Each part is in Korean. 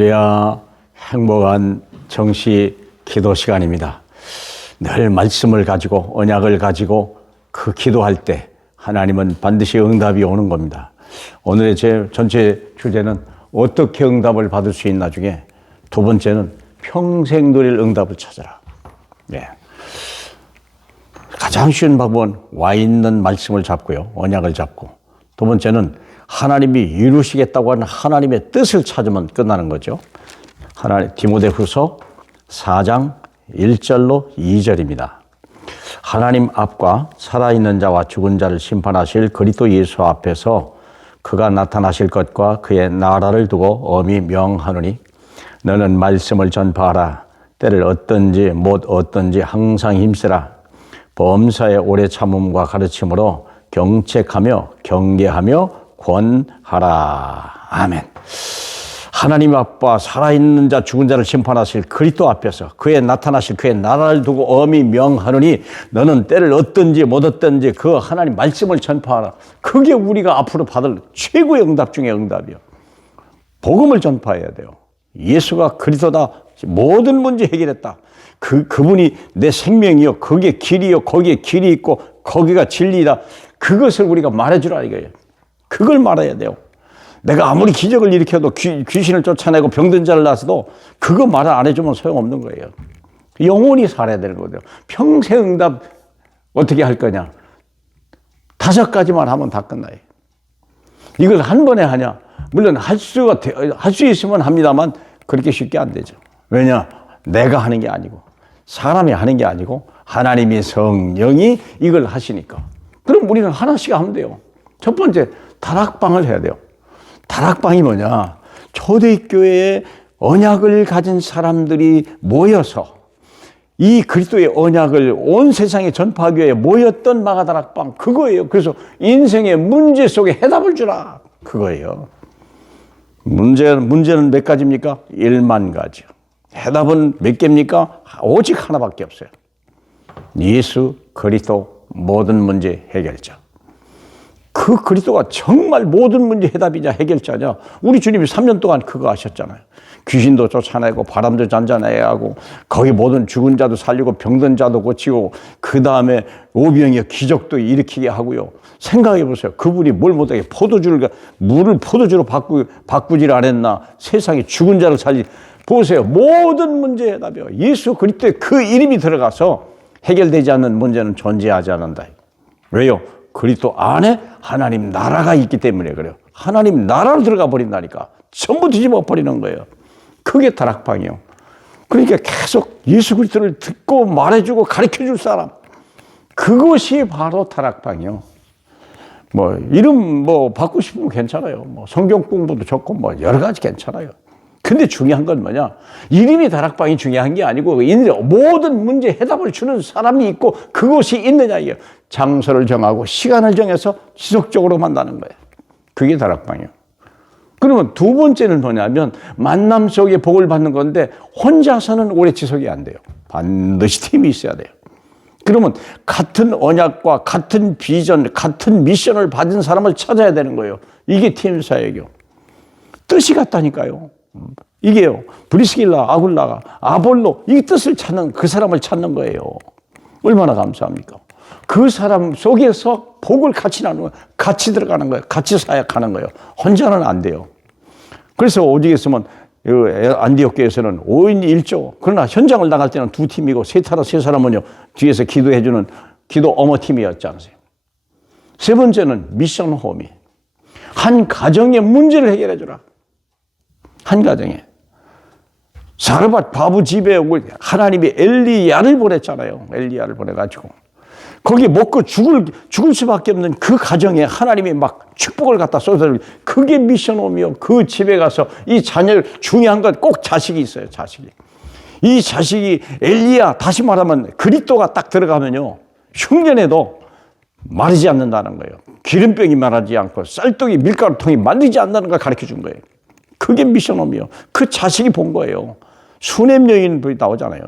할렐루야. 행복한 정시 기도 시간입니다. 늘 말씀을 가지고 언약을 가지고 그 기도할 때 하나님은 반드시 응답이 오는 겁니다. 오늘의 제 전체 주제는 어떻게 응답을 받을 수 있나 중에 두 번째는 평생 누릴 응답을 찾아라. 네. 가장 쉬운 방법은 와 있는 말씀을 잡고요. 언약을 잡고. 두 번째는 하나님이 이루시겠다고 하는 하나님의 뜻을 찾으면 끝나는 거죠. 디모데후서 4장 1절로 2절입니다. 하나님 앞과 살아있는 자와 죽은 자를 심판하실 그리스도 예수 앞에서 그가 나타나실 것과 그의 나라를 두고 엄히 명하노니 너는 말씀을 전파하라. 때를 얻든지 못 얻든지 항상 힘쓰라. 범사의 오래 참음과 가르침으로 경책하며 경계하며 권하라. 아멘. 하나님 앞과 살아있는 자 죽은 자를 심판하실 그리스도 앞에서 그의 나타나실 그의 나라를 두고 엄히 명하노니 너는 때를 얻든지 못 얻든지 그 하나님 말씀을 전파하라. 그게 우리가 앞으로 받을 최고의 응답 중에 응답이요. 복음을 전파해야 돼요. 예수가 그리스도다. 모든 문제 해결했다. 그분이 내 생명이요. 거기에 길이요. 거기에 길이 있고 거기가 진리다. 그것을 우리가 말해주라 이거예요. 그걸 말해야 돼요. 내가 아무리 기적을 일으켜도 귀신을 쫓아내고 병든 자를 낳아서도 그거 말 안 해주면 소용없는 거예요. 영원히 살아야 되는 거죠. 평생 응답 어떻게 할 거냐. 5가지만 하면 다 끝나요. 이걸 한 번에 하냐. 물론 할 수 있으면 합니다만 그렇게 쉽게 안 되죠. 왜냐? 내가 하는 게 아니고 사람이 하는 게 아니고 하나님의 성령이 이걸 하시니까. 그럼 우리는 하나씩 하면 돼요. 첫 번째, 다락방을 해야 돼요. 다락방이 뭐냐? 초대교회에 언약을 가진 사람들이 모여서 이 그리스도의 언약을 온 세상에 전파하기 위해 모였던 마가다락방 그거예요. 그래서 인생의 문제 속에 해답을 주라 그거예요. 문제는 몇 가지입니까? 1만 가지요. 해답은 몇 개입니까? 오직 하나밖에 없어요. 예수 그리스도 모든 문제 해결자. 그 그리스도가 정말 모든 문제 해답이냐 해결자냐. 우리 주님이 3년 동안 그거 하셨잖아요. 귀신도 쫓아내고 바람도 잔잔하게 하고 거기 모든 죽은 자도 살리고 병든 자도 고치고 그 다음에 오병이어 기적도 일으키게 하고요. 생각해 보세요. 그분이 뭘 못하게 물을 포도주로 바꾸질 않았나. 세상에 죽은 자를 보세요. 모든 문제 해답이요. 예수 그리스도의 그 이름이 들어가서 해결되지 않는 문제는 존재하지 않는다. 왜요? 그리스도 안에 하나님 나라가 있기 때문에 그래요. 하나님 나라로 들어가 버린다니까. 전부 뒤집어 버리는 거예요. 그게 다락방이요. 그러니까 계속 예수 그리스도를 듣고 말해주고 가르쳐줄 사람. 그것이 바로 다락방이요. 이름 받고 싶으면 괜찮아요. 성경 공부도 좋고 여러 가지 괜찮아요. 근데 중요한 건 뭐냐? 이름이 다락방이 중요한 게 아니고 모든 문제 해답을 주는 사람이 있고 그것이 있느냐 이게요. 장소를 정하고 시간을 정해서 지속적으로 만나는 거예요. 그게 다락방이에요. 그러면 두 번째는 뭐냐면 만남 속에 복을 받는 건데 혼자서는 오래 지속이 안 돼요. 반드시 팀이 있어야 돼요. 그러면 같은 언약과 같은 비전, 같은 미션을 받은 사람을 찾아야 되는 거예요. 이게 팀 사역이요. 뜻이 같다니까요. 이게요. 브리스길라, 아굴라가, 아볼로 이 뜻을 찾는 그 사람을 찾는 거예요. 얼마나 감사합니까? 그 사람 속에서 복을 같이 나누는 거예요. 같이 들어가는 거예요. 같이 사역하는 거예요. 혼자는 안 돼요. 그래서 오직 있으면 안디옥 교회에서는 5인 1조. 그러나 현장을 나갈 때는 2팀이고 세 사람은요. 뒤에서 기도해주는 기도 어머팀이었지 않으세요? 세 번째는 미션 홈이. 한 가정의 문제를 해결해주라. 한 가정에. 사르밧 바부 집에 하나님이 엘리야를 보냈잖아요. 엘리야를 보내가지고. 거기 먹고 죽을 수밖에 없는 그 가정에 하나님이 막 축복을 갖다 쏟아주고 그게 미션홈이요. 그 집에 가서 이 자녀를 중요한 건 꼭 자식이 있어요. 자식이. 이 자식이 엘리야 다시 말하면 그리스도가 딱 들어가면요. 흉년에도 마르지 않는다는 거예요. 기름병이 마르지 않고 쌀떡이 밀가루통이 말리지 않는다는 걸 가르쳐 준 거예요. 그게 미션홈이요. 그 자식이 본 거예요. 수넴 여인 나오잖아요.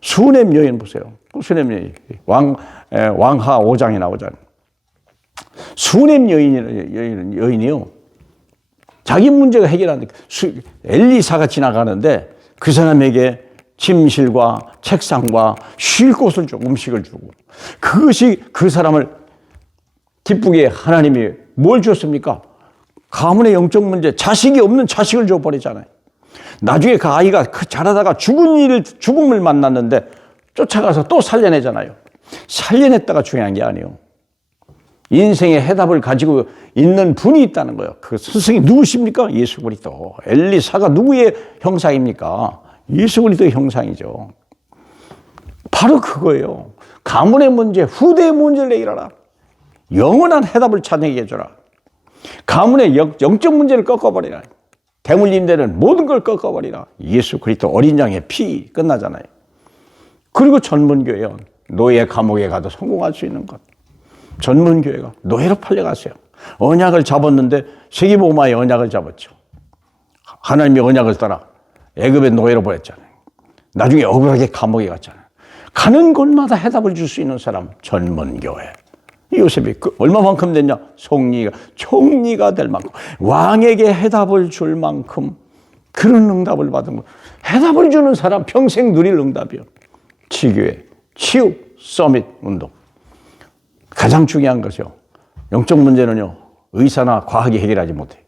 수넴 여인 보세요. 수넴 여인 왕하 5장에 나오잖아요. 수넴 여인이요. 자기 문제가 해결하는데 엘리사가 지나가는데 그 사람에게 침실과 책상과 쉴 곳을 주고 음식을 주고 그것이 그 사람을 기쁘게 하나님이 뭘 줬습니까? 가문의 영적 문제, 자식이 없는 자식을 줘버리잖아요. 나중에 그 아이가 자라다가 죽음을 만났는데 쫓아가서 또 살려내잖아요. 살려냈다가 중요한 게 아니에요. 인생의 해답을 가지고 있는 분이 있다는 거예요. 그 스승이 누구십니까? 예수 그리스도. 엘리사가 누구의 형상입니까? 예수 그리스도의 형상이죠. 바로 그거예요. 가문의 문제, 후대의 문제를 해결하라. 영원한 해답을 찾게 해줘라. 가문의 영적 문제를 꺾어버리라. 대물림되는 모든 걸 꺾어버리라. 예수 그리스도 어린 양의 피 끝나잖아요. 그리고 전문교회요. 노예 감옥에 가도 성공할 수 있는 것. 전문교회가 노예로 팔려갔어요. 언약을 잡았는데 세계복음화의 언약을 잡았죠. 하나님의 언약을 따라 애굽의 노예로 보냈잖아요. 나중에 억울하게 감옥에 갔잖아요. 가는 곳마다 해답을 줄 수 있는 사람, 전문교회. 요셉이 얼마만큼 됐냐? 총리가 될 만큼, 왕에게 해답을 줄 만큼 그런 응답을 받은 거. 해답을 주는 사람 평생 누릴 응답이요. 치교회, 치유, 서밋 운동. 가장 중요한 것이요. 영적 문제는요, 의사나 과학이 해결하지 못해요.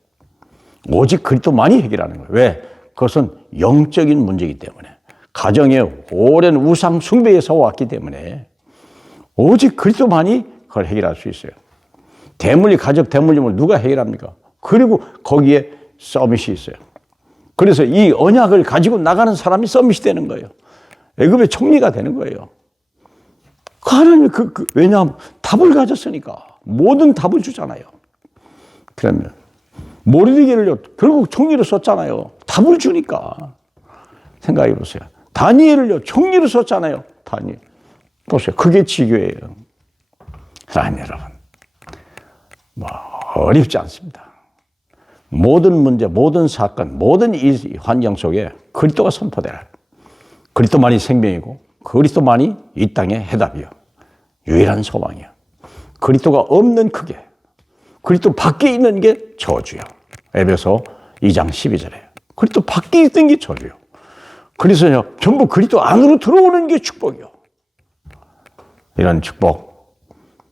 오직 그리스도만이 해결하는 거예요. 왜? 그것은 영적인 문제이기 때문에. 가정의 오랜 우상 숭배에서 왔기 때문에 오직 그리스도만이 그걸 해결할 수 있어요. 가족 대물림을 누가 해결합니까? 그리고 거기에 서밋이 있어요. 그래서 이 언약을 가지고 나가는 사람이 서밋이 되는 거예요. 애굽의 총리가 되는 거예요. 하나님이 왜냐하면 답을 가졌으니까. 모든 답을 주잖아요. 그러면 모르드게를요, 결국 총리로 썼잖아요. 답을 주니까. 생각해 보세요. 다니엘을요, 총리로 썼잖아요. 다니엘. 보세요. 그게 지교예요. 아니, 여러분. 어렵지 않습니다. 모든 문제, 모든 사건, 모든 이 환경 속에 그리스도가 선포되라. 그리스도만이 생명이고, 그리스도만이 이 땅의 해답이요. 유일한 소망이요. 그리스도가 없는 그게, 그리스도 밖에 있는 게 저주요. 에베소 2장 12절에. 그리스도 밖에 있는 게 저주요. 그래서요, 전부 그리스도 안으로 들어오는 게 축복이요. 이런 축복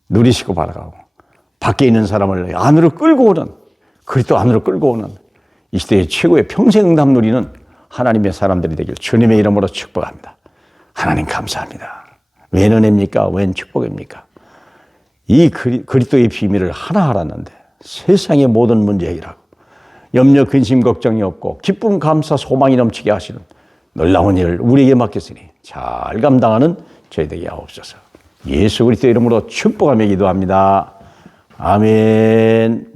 누리시고 바라가고, 밖에 있는 사람을 안으로 끌고 오는, 그리스도 안으로 끌고 오는 이 시대의 최고의 평생 응답 누리는 하나님의 사람들이 되길 주님의 이름으로 축복합니다. 하나님 감사합니다. 웬 은혜입니까? 웬 축복입니까? 이 그리스도의 비밀을 하나 알았는데 세상의 모든 문제 해결하고 염려, 근심, 걱정이 없고 기쁨, 감사, 소망이 넘치게 하시는 놀라운 일을 우리에게 맡겼으니 잘 감당하는 저희 되게 하옵소서. 예수 그리스도의 이름으로 축복하며 기도합니다. 아멘.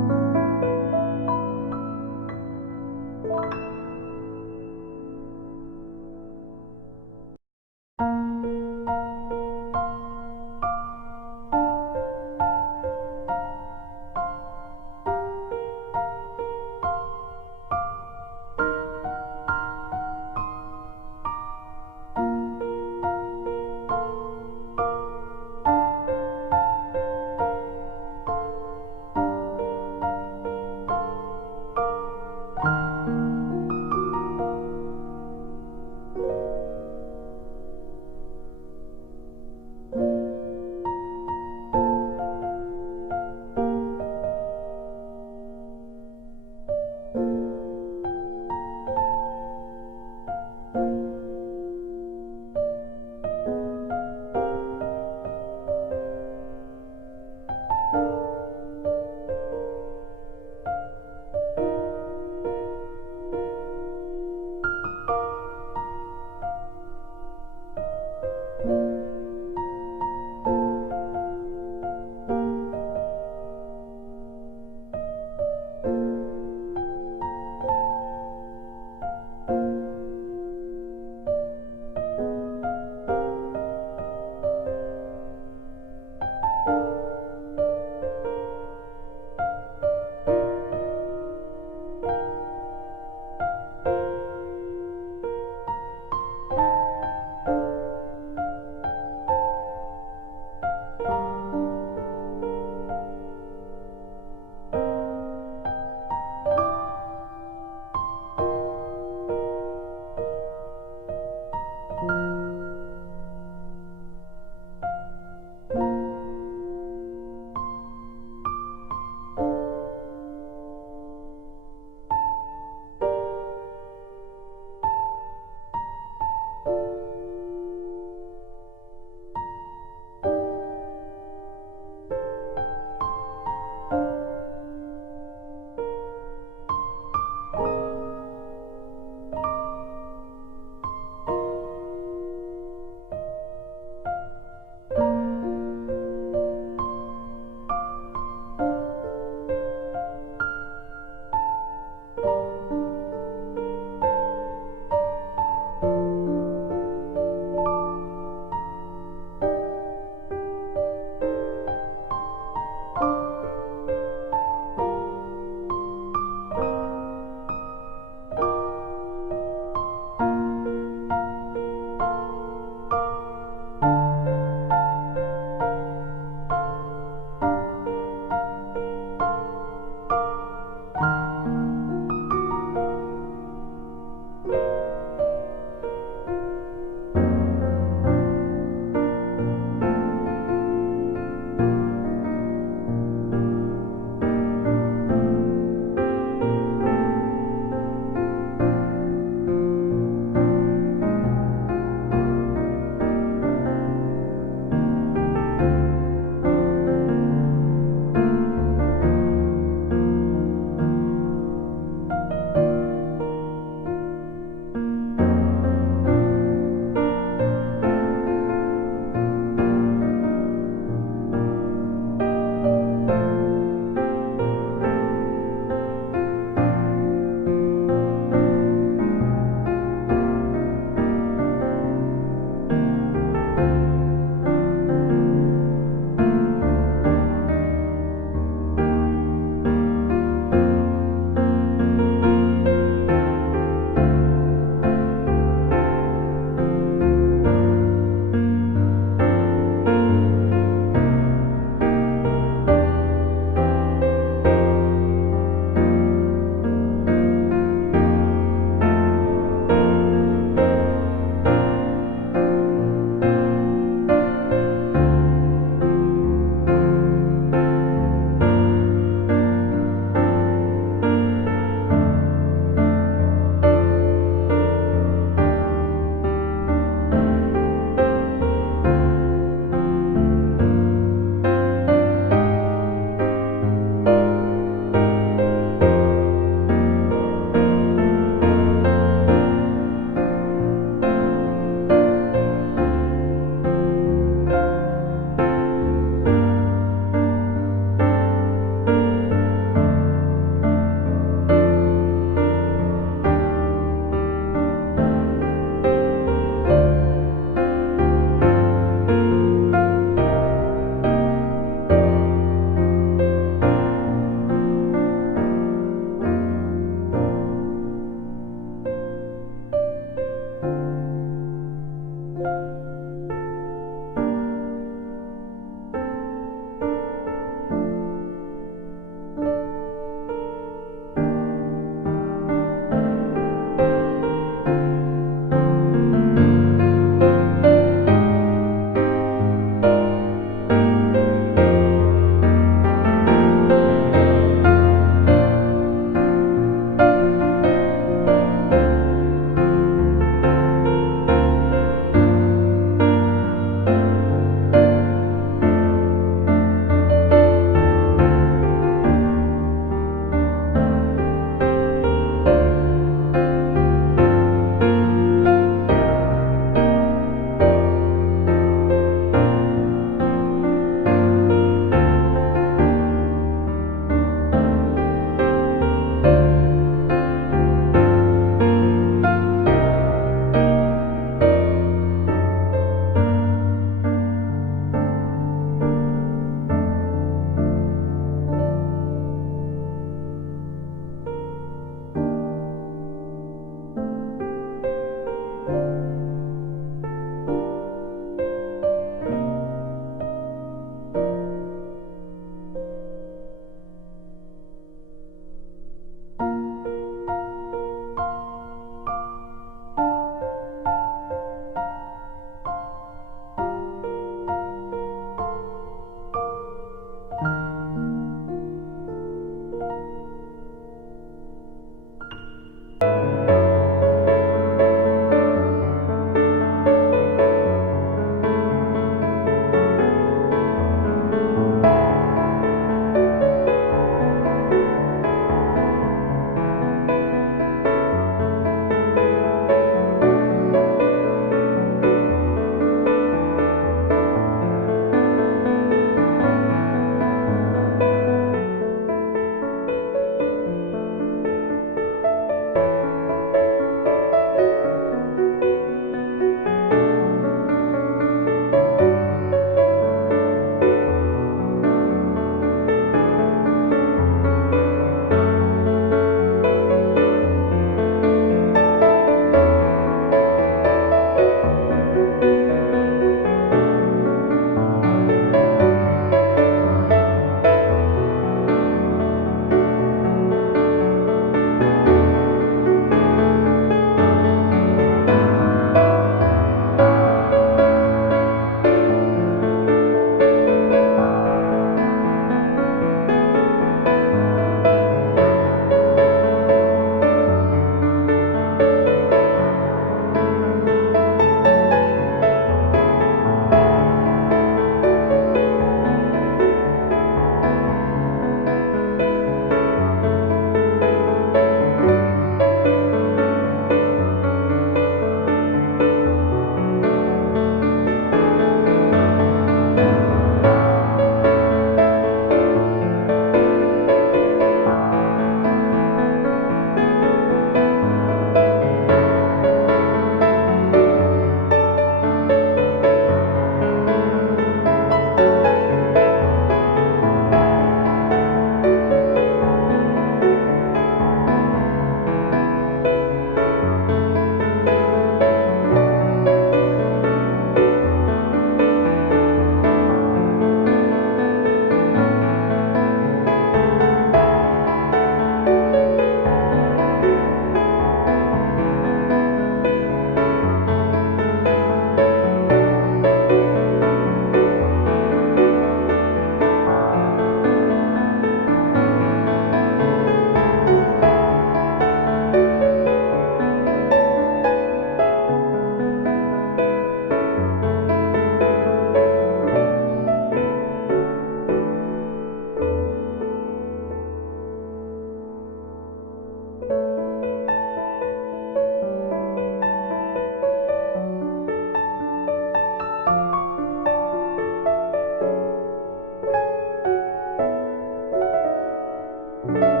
감사합니다.